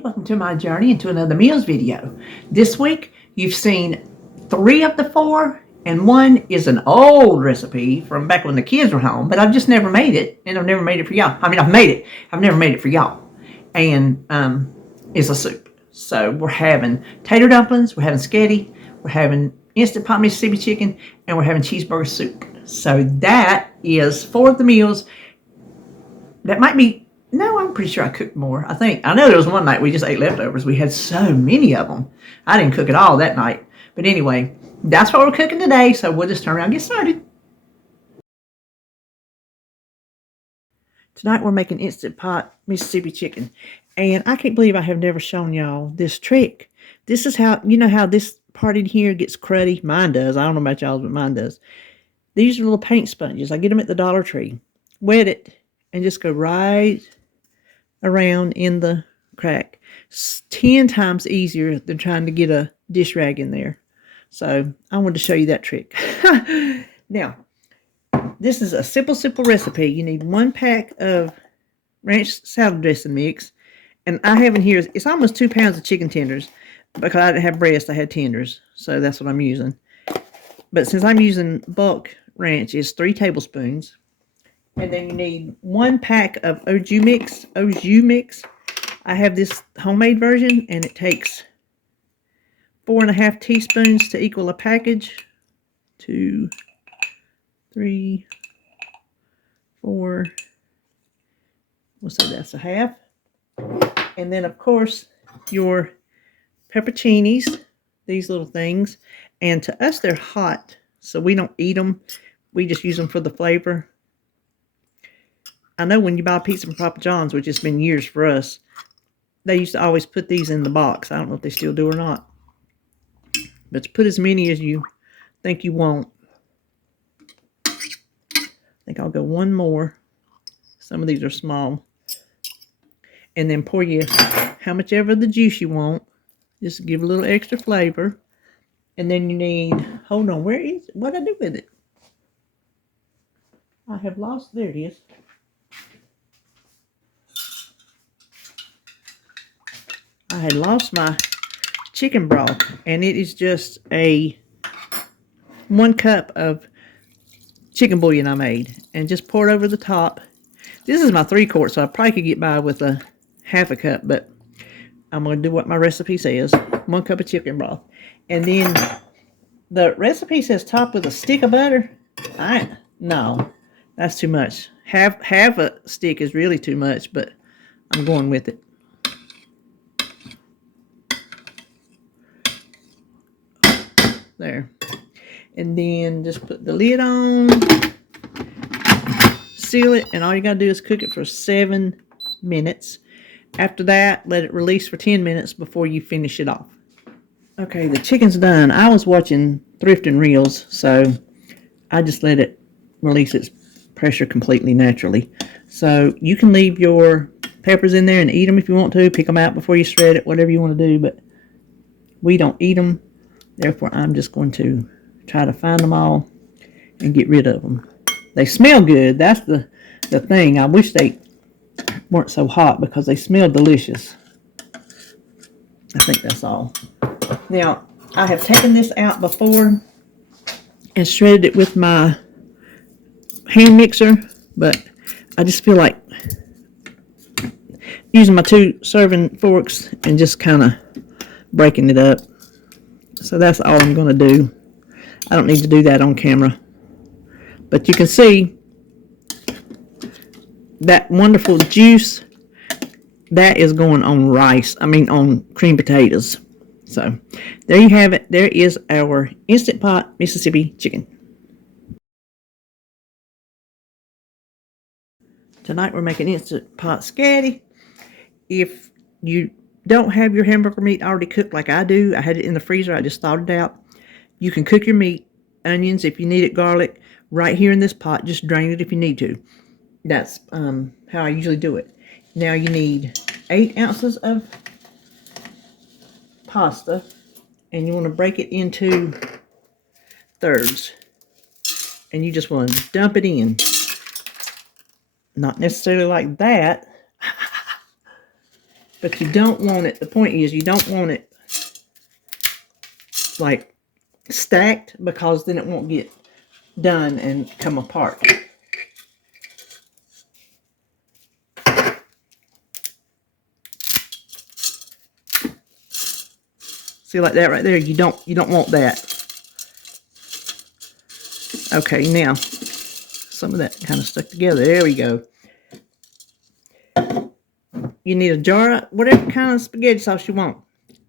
everybody, welcome to my journey into another meals video. This week you've seen 3 of the 4 and 1 is an old recipe from back when the kids were home, but I've just never made it, and I've never made it for y'all. I mean, I've made it, I've never made it for y'all. And it's a soup. So we're having tater dumplings, we're having sketty, we're having instant pot Mississippi chicken, and we're having cheeseburger soup. So that is 4 of the meals. That might be, no, I'm pretty sure I cooked more. I know there was one night we just ate leftovers. We had so many of them. I didn't cook it all that night. But anyway, that's what we're cooking today. So we'll just turn around and get started. Tonight we're making instant pot Mississippi chicken. And I can't believe I have never shown y'all this trick. This is how, you know how this part in here gets cruddy? Mine does. I don't know about y'all's, but mine does. These are little paint sponges. I get them at the Dollar Tree. Wet it and just go right around in the crack. It's 10 times easier than trying to get a dish rag in there. So I wanted to show you that trick. Now, this is a simple recipe. You need 1 pack of ranch salad dressing mix. And I have in here, it's almost 2 pounds of chicken tenders. Because I didn't have breast, I had tenders. So that's what I'm using. But since I'm using bulk ranch, it's 3 tablespoons. And then you need 1 pack of au jus mix. I have this homemade version, and it takes 4.5 teaspoons to equal a package. 2, 3, 4. We'll say that's a half. And then, of course, your pepperoncinis, these little things. And to us, they're hot, so we don't eat them. We just use them for the flavor. I know when you buy pizza from Papa John's, which has been years for us, they used to always put these in the box. I don't know if they still do or not. But put as many as you think you want. I think I'll go 1 more. Some of these are small. And then pour you how much ever the juice you want. Just to give a little extra flavor. And then you need, hold on, where is it? What did I do with it? I have lost, there it is. I had lost my chicken broth, and it is just a 1 cup of chicken bouillon I made, and just pour it over the top. This is my 3-quart, so I probably could get by with a ½ a cup, but I'm going to do what my recipe says. 1 cup of chicken broth. And then the recipe says top with a stick of butter. No, that's too much. Half a stick is really too much, but I'm going with it. There. And then just put the lid on, seal it, and all you gotta do is cook it for 7 minutes. After that, let it release for 10 minutes before you finish it off. Okay, the chicken's done. I was watching thrifting reels, so I just let it release its pressure completely naturally. So you can leave your peppers in there and eat them if you want to. Pick them out before you shred it, whatever you want to do, but we don't eat them. Therefore, I'm just going to try to find them all and get rid of them. They smell good. That's the thing. I wish they weren't so hot because they smell delicious. I think that's all. Now, I have taken this out before and shredded it with my hand mixer, but I just feel like using my 2 serving forks and just kind of breaking it up. So that's all I'm going to do. I don't need to do that on camera. But you can see that wonderful juice, that is going on on cream potatoes. So there you have it. There is our Instant Pot Mississippi chicken. Tonight we're making Instant Pot sketty. If you don't have your hamburger meat already cooked like I do, I had it in the freezer, I just thawed it out. You can cook your meat, onions if you need it, garlic, right here in this pot. Just drain it if you need to. That's how I usually do it. Now you need 8 ounces of pasta, and you want to break it into thirds. And you just want to dump it in. Not necessarily like that. But you don't want it, the point is you don't want it like stacked, because then it won't get done and come apart. See, like that right there, you don't want that. Okay, now some of that kind of stuck together. There we go. You need a jar of whatever kind of spaghetti sauce you want.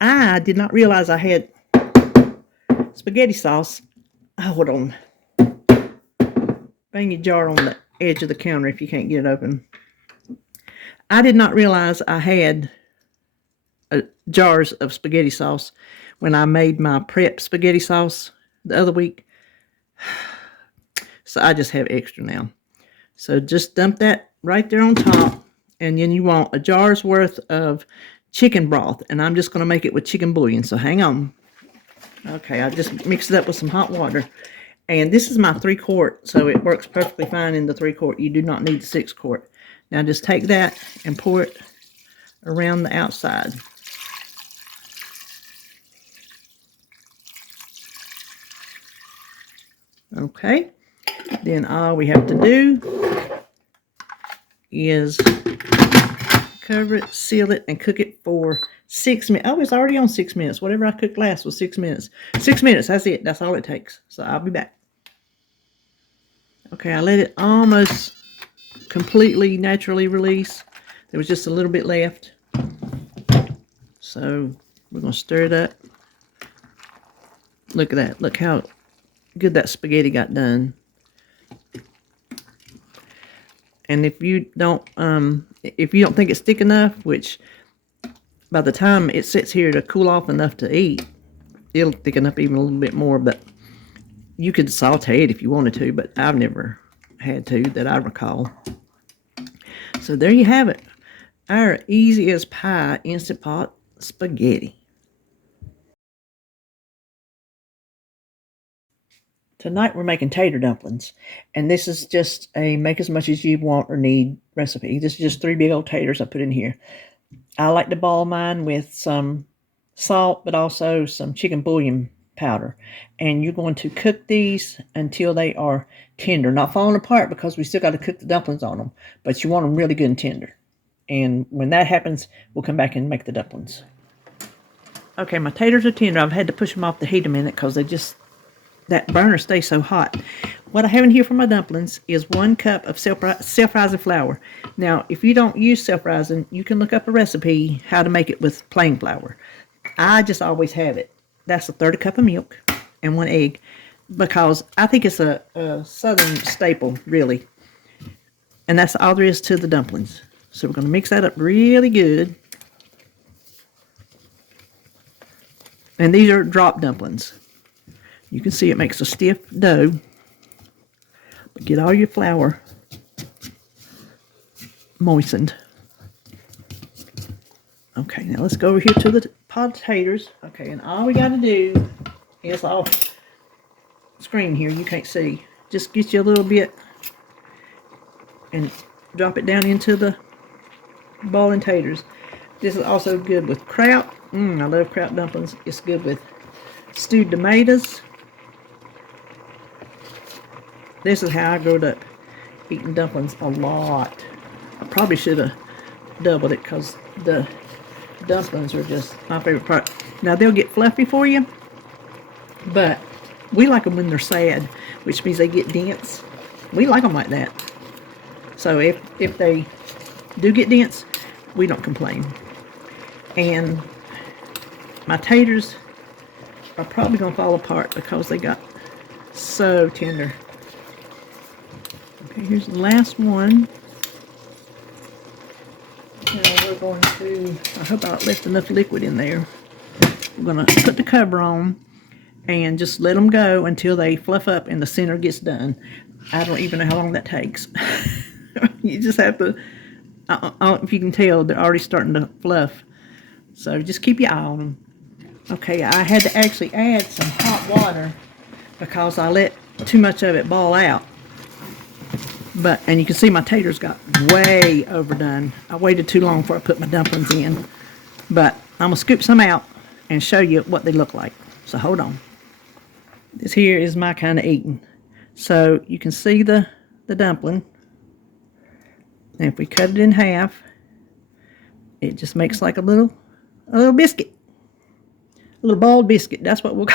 I did not realize I had spaghetti sauce. Hold on. Bang your jar on the edge of the counter if you can't get it open. I did not realize I had jars of spaghetti sauce when I made my prep spaghetti sauce the other week. So I just have extra now. So just dump that right there on top. And then you want a jar's worth of chicken broth. And I'm just going to make it with chicken bouillon. So hang on. Okay, I just mixed it up with some hot water. And this is my 3-quart. So it works perfectly fine in the 3-quart. You do not need the 6-quart. Now just take that and pour it around the outside. Okay. Then all we have to do is cover it, seal it, and cook it for 6 minutes. Oh, it's already on 6 minutes. Whatever I cooked last was 6 minutes. 6 minutes, that's it. That's all it takes. So I'll be back. Okay, I let it almost completely naturally release. There was just a little bit left. So we're going to stir it up. Look at that. Look how good that spaghetti got done. And if you don't think it's thick enough, which by the time it sits here to cool off enough to eat, it'll thicken up even a little bit more. But you could saute it if you wanted to, but I've never had to that I recall. So there you have it. Our easy as pie Instant Pot spaghetti. Tonight we're making tater dumplings, and this is just a make as much as you want or need recipe. This is just 3 big old taters I put in here. I like to ball mine with some salt, but also some chicken bouillon powder. And you're going to cook these until they are tender, not falling apart, because we still got to cook the dumplings on them, but you want them really good and tender. And when that happens, we'll come back and make the dumplings. Okay, my taters are tender. I've had to push them off the heat a minute because that burner stays so hot. What I have in here for my dumplings is 1 cup of self-rising flour. Now, if you don't use self-rising, you can look up a recipe how to make it with plain flour. I just always have it. That's 1/3 cup of milk and 1 egg, because I think it's a southern staple, really. And that's all there is to the dumplings. So we're going to mix that up really good. And these are drop dumplings. You can see it makes a stiff dough. But get all your flour moistened. Okay, now let's go over here to the pot of taters. Okay, and all we got to do is off screen here. You can't see. Just get you a little bit and drop it down into the ball and taters. This is also good with kraut. I love kraut dumplings. It's good with stewed tomatoes. This is how I grew up eating dumplings a lot. I probably should have doubled it because the dumplings are just my favorite part. Now they'll get fluffy for you, but we like them when they're sad, which means they get dense. We like them like that. So if they do get dense, we don't complain. And my taters are probably going to fall apart because they got so tender. Okay, here's the last one. Now we're going to, I hope I left enough liquid in there. We're going to put the cover on and just let them go until they fluff up and the center gets done. I don't even know how long that takes. You just have to, if you can tell, they're already starting to fluff. So just keep your eye on them. Okay, I had to actually add some hot water because I let too much of it ball out. And you can see my taters got way overdone. I waited too long before I put my dumplings in. But I'm going to scoop some out and show you what they look like. So hold on. This here is my kind of eating. So you can see the dumpling. And if we cut it in half, it just makes like a little biscuit. A little balled biscuit. That's what we'll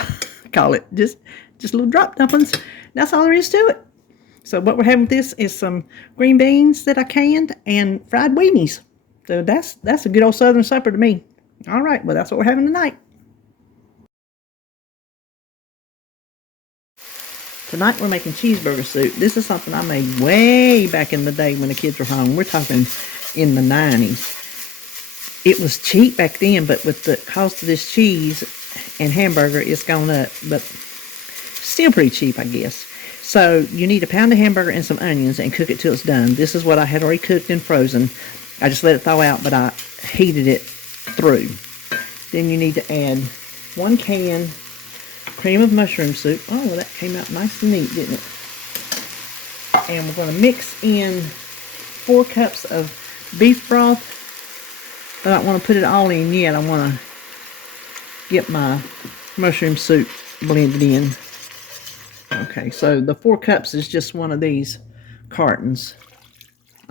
call it. Just little drop dumplings. That's all there is to it. So what we're having with this is some green beans that I canned and fried weenies. So that's a good old Southern supper to me. All right, well, that's what we're having tonight. Tonight we're making cheeseburger soup. This is something I made way back in the day when the kids were home. We're talking in the 90s. It was cheap back then, but with the cost of this cheese and hamburger, it's gone up. But still pretty cheap, I guess. So you need a pound of hamburger and some onions and cook it till it's done. This is what I had already cooked and frozen. I just let it thaw out, but I heated it through. Then you need to add 1 can cream of mushroom soup. Oh, well, that came out nice and neat, didn't it? And we're going to mix in 4 cups of beef broth. But I don't want to put it all in yet. I want to get my mushroom soup blended in. Okay, so the 4 cups is just one of these cartons.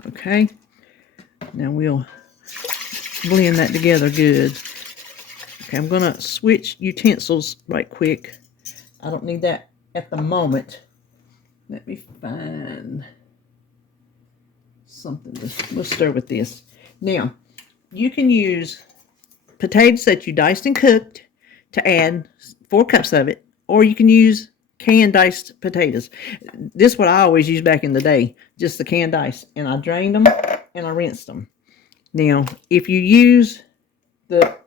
Okay, now we'll blend that together good. Okay, I'm going to switch utensils right quick. I don't need that at the moment. Let me find something. We'll stir with this. Now, you can use potatoes that you diced and cooked to add 4 cups of it, or you can use canned diced potatoes. This is what I always used back in the day, just the canned diced. And I drained them and I rinsed them. Now, if you use the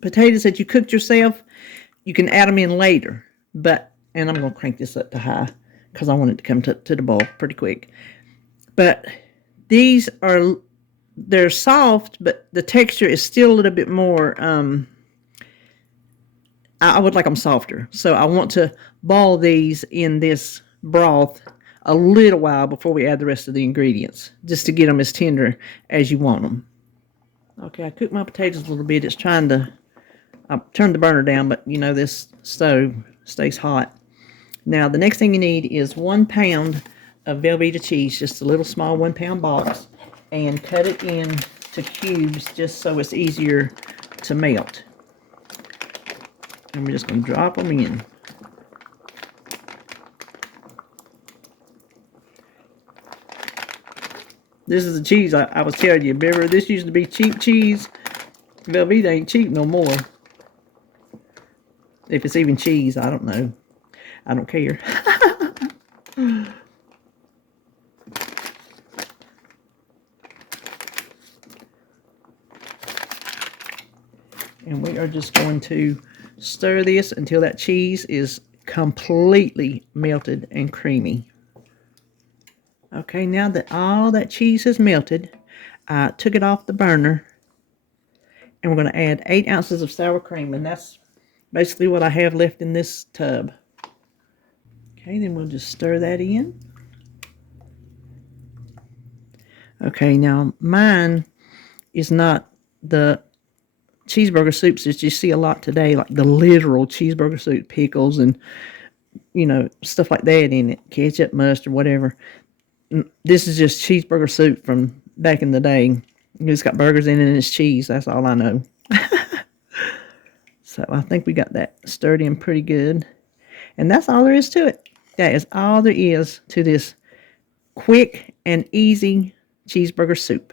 potatoes that you cooked yourself, you can add them in later. And I'm going to crank this up to high because I want it to come to the boil pretty quick. But these they're soft, but the texture is still a little bit more, I would like them softer. So I want to boil these in this broth a little while before we add the rest of the ingredients, just to get them as tender as you want them. Okay, I cooked my potatoes a little bit. I turned the burner down, but you know this stove stays hot. Now, the next thing you need is 1 pound of Velveeta cheese, just a little small 1 pound box, and cut it into cubes just so it's easier to melt. And we're just going to drop them in. This is the cheese I was telling you. Remember, this used to be cheap cheese. Velveeta ain't cheap no more. If it's even cheese, I don't know. I don't care. And we are just going to stir this until that cheese is completely melted and creamy. Okay, now that all that cheese has melted, I took it off the burner, and we're going to add 8 ounces of sour cream, and that's basically what I have left in this tub. Okay, then we'll just stir that in. Okay, now mine is not the cheeseburger soups that you see a lot today, like the literal cheeseburger soup, pickles and, you know, stuff like that in it, ketchup, mustard, whatever. This is just cheeseburger soup from back in the day. It's got burgers in it and it's cheese. That's all I know. So I think we got that stirred in pretty good. And that's all there is to it. That is all there is to this quick and easy cheeseburger soup.